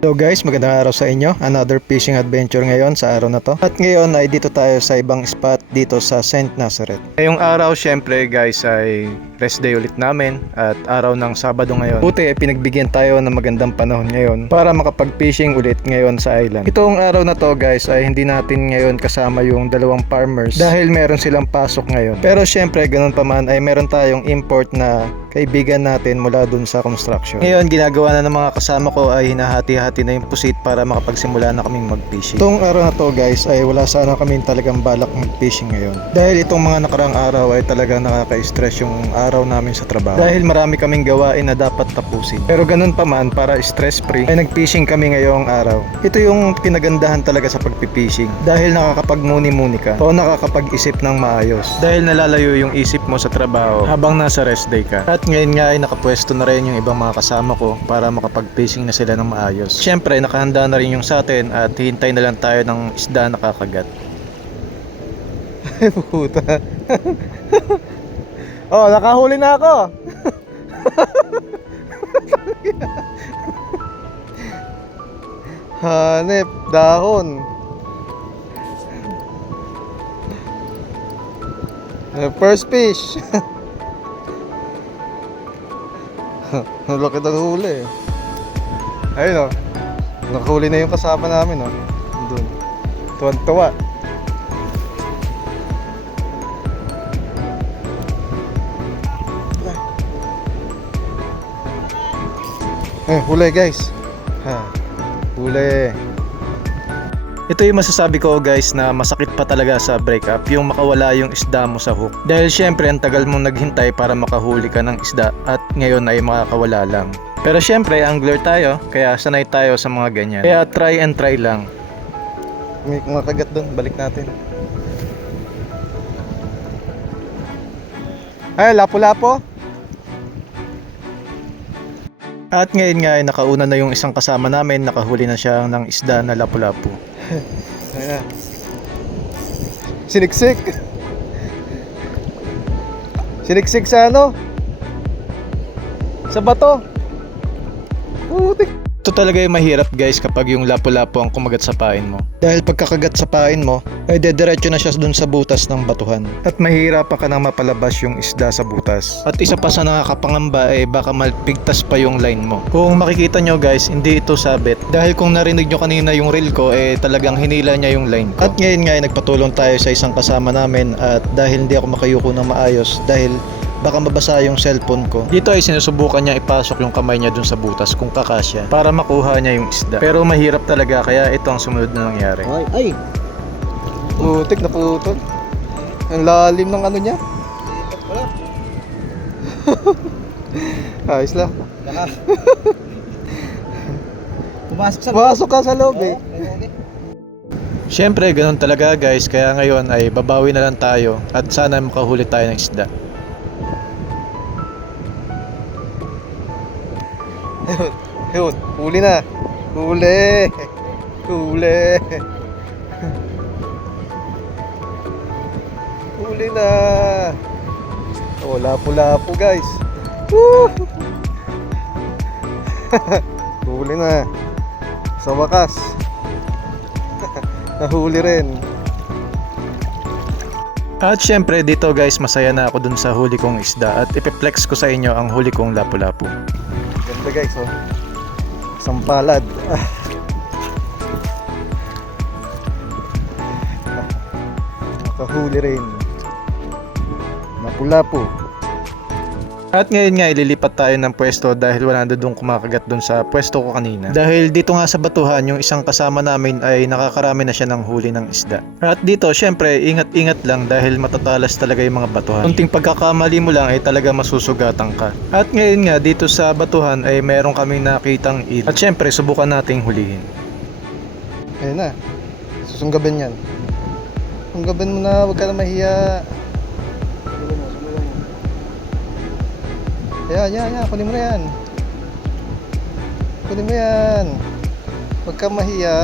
Hello guys, magandang araw sa inyo. Another fishing adventure ngayon sa araw na to. At ngayon ay dito tayo sa ibang spot dito sa Saint Nazareth. Ngayong araw syempre guys ay rest day ulit namin at araw ng Sabado ngayon. Buti ay pinagbigyan tayo ng magandang panahon ngayon para makapag-fishing ulit ngayon sa island. Itong araw na to guys ay hindi natin ngayon kasama yung dalawang farmers dahil meron silang pasok ngayon. Pero syempre ganun pa man ay meron tayong import na kaibigan natin mula dun sa construction. Ngayon ginagawa na ng mga kasama ko ay hinahati-hati na yung pusit para makapagsimula na kaming mag-fishing. Itong araw na to guys ay wala sana kaming talagang balak mag-fishing ngayon. Dahil itong mga nakarang araw ay talagang nakaka-stress yung araw namin sa trabaho. Dahil marami kaming gawain na dapat tapusin. Pero ganun pa man para stress-free ay nag-fishing kami ngayong araw. Ito yung kinagandahan talaga sa pag-fishing. Dahil nakakapag-muni-muni ka o nakakapag-isip ng maayos. Dahil nalalayo yung isip mo sa trabaho habang nasa rest day ka. At ngayon nga ay nakapwesto na rin yung ibang mga kasama ko para makapag-fishing na sila ng maayos. Siyempre nakahanda na rin yung sa atin at hintay na lang tayo ng isda na kakagat. Ay puta. Oh, nakahuli na ako. Hanep, dahon. First fish. Laki ng huli. Ayun o. Nakahuli na yung kasama namin o. Doon. Tuwan-tuwa. Huli guys. Huli. Ito yung masasabi ko guys na masakit pa talaga sa breakup, yung makawala yung isda mo sa hook. Dahil syempre ang tagal mong naghintay para makahuli ka ng isda at ngayon ay makakawala lang. Pero syempre angler tayo, kaya sanay tayo sa mga ganyan. Kaya try and try lang. May mga kagat doon, balik natin. Ay, lapo-lapo. At ngayon nga ay nakauna na yung isang kasama namin, nakahuli na siya ng isda na lapu-lapu. Ayan. Siniksik. Siniksik sa ano? Sa bato. Putik. Ito talaga yung mahirap guys kapag yung lapu-lapu ang kumagat sa pain mo. Dahil pagkakagat sa pain mo, ay dediretso na siya dun sa butas ng batuhan. At mahirapan ka nang mapalabas yung isda sa butas. At isa pa sa nakakapangamba ay baka malpigtas pa yung line mo. Kung makikita nyo guys, hindi ito sabit. Dahil kung narinig nyo kanina yung reel ko, talagang hinila niya yung line ko. At ngayon nga ay nagpatulong tayo sa isang kasama namin at dahil hindi ako makayuko ng maayos, dahil baka mabasa yung cellphone ko. Dito ay sinusubukan niya ipasok yung kamay niya dun sa butas kung kakasya para makuha niya yung isda. Pero mahirap talaga kaya ito ang sumunod na nangyari. Ay! Putik na putol. Ang lalim ng ano niya. Ayos lang. Pumasok ka sa loob eh. Siyempre ganun talaga guys, kaya ngayon ay babawi na lang tayo at sana makahuli tayo ng isda. Yun, huli na. Huli. Huli. Huli na. Oh, lapu-lapu guys. Woo! Huli na. Sa wakas. Nahuli rin. At syempre dito guys, masaya na ako dun sa huli kong isda at ipiplex ko sa inyo ang huli kong lapu-lapu. Ganda guys oh. Isang palad. Nakahuli rin. Lapu-lapu. At ngayon nga ililipat tayo ng pwesto dahil wala na doon kumakagat doon sa pwesto ko kanina. Dahil dito nga sa batuhan yung isang kasama namin ay nakakarami na siya ng huli ng isda. At dito syempre ingat-ingat lang dahil matatalas talaga yung mga batuhan. Kunting pagkakamali mo lang ay talaga masusugatan ka. At ngayon nga dito sa batuhan ay meron kaming nakitang eel. At syempre subukan nating hulihin. Ayun na. Susunggabin yan. Sunggabin mo na, huwag ka na mahiya. Yan, kunin mo na yan. Kunin mo yan. Huwag kang mahiya.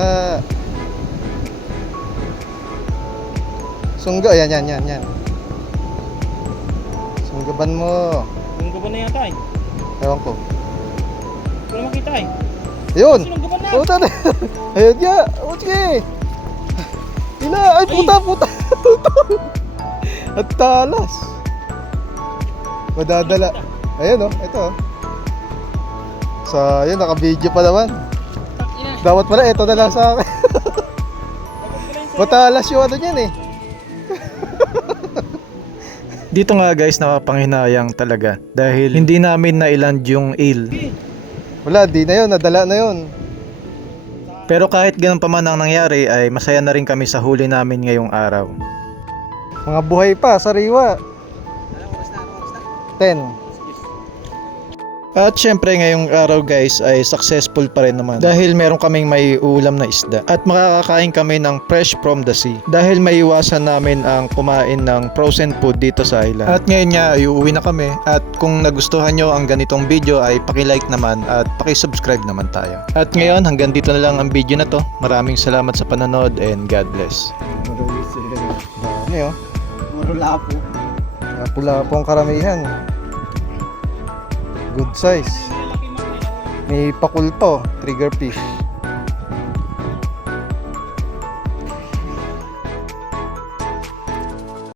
Sungga, yan. Sunggaban mo. Sunggaban na yata eh. Ewan ko. Wala makita eh. Yun! Puta na! Ayun nga! O sige! Ina! Ay puta! Puta! At talas! Madadala. Ayun o, ito o. So, ayun, naka-video pa naman. Dapat pala, ito na lang sa akin. Matalas yung ano niyan eh. Dito nga guys, nakapanghinayang talaga. Dahil hindi namin nailand yung eel. Wala, di na yun, nadala na yun. Pero kahit ganun pa man ang nangyari, ay masaya na rin kami sa huli namin ngayong araw. Mga buhay pa, sariwa. 10. At syempre ngayong araw guys ay successful pa rin naman dahil meron kaming may ulam na isda at makakakain kami ng fresh from the sea dahil maiwasan namin ang kumain ng frozen food dito sa island. At ngayon nga ay uuwi na kami at kung nagustuhan nyo ang ganitong video ay paki-like naman at paki-subscribe naman tayo. At ngayon hanggang dito na lang ang video na to. Maraming salamat sa panonood and God bless. Dami oh. Lapu. Lapu-lapu ang karamihan. Good size. May pakulto, trigger fish.